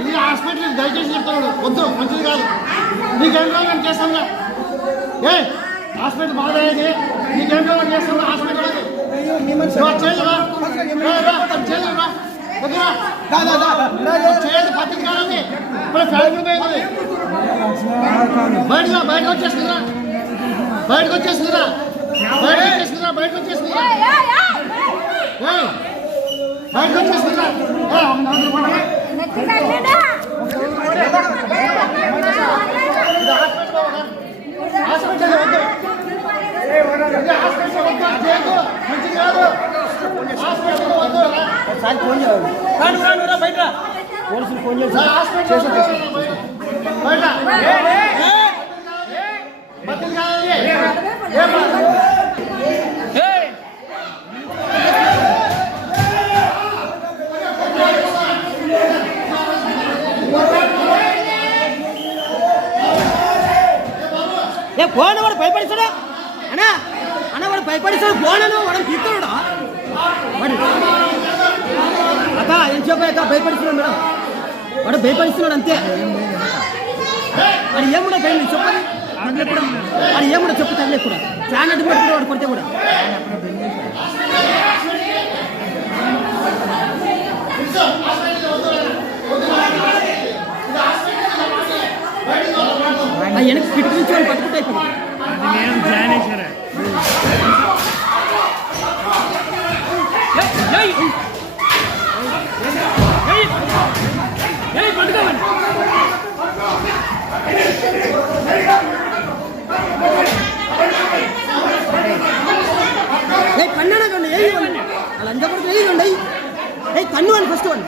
ఇది హాస్పిటల్ దయచేసి చెప్తున్నాడు వద్దు మంచిది కాదు నీకేం కావాలని చేస్తాను ఏ హాస్పిటల్ బాధ అయ్యేది నీకేం కావాలని చేస్తాను హాస్పిటల్ చేయదు కాదండి ఇప్పుడు ఫ్యాక్టరీ పోయింది బయటకు వచ్చేస్తుందిరా బయటకు వచ్చేస్తుందిరా బయటకు వచ్చేస్తుందిరా బయటకు వచ్చేస్తుందిరా బయటకు వచ్చేస్తుందిరా. హాస్పిటల్ హాస్పిటల్ వద్దు చేయదు మంచిది కాదు హాస్పిటల్ వద్దు సార్ ఫోన్ చేయాలి రాను రాను రా బయట పోలీసులు ఫోన్ చేసి ఏ ఫోన్ వాడు భయపడిస్తాడా? అన్నా అన్న వాడు భయపడిస్తాడు ఫోన్ అను వాడు ఏం చెప్పాక భయపడుతున్నాడు మేడం. వాడు భయపడుతున్నాడు అంతే. వాడు ఏముడో భయం చెప్పదు తగిలేప్పుడు వాడు ఏముడో చెప్పు తగిలేప్పుడు ఫ్యాన్ అడ్డు పెట్టుకుంటే వాడు కొడితే కూడా. వెనక్కి కిటికీ నుంచి వాడు పట్టుకుంటే అయిపోతుంది ஏய் பண்ணடா கண்ணு ஏய் பண்ணு. அல அந்த படத்துல ஏய் கண்டை ஏய் பண்ணுவான் ஃபர்ஸ்ட் ஒன்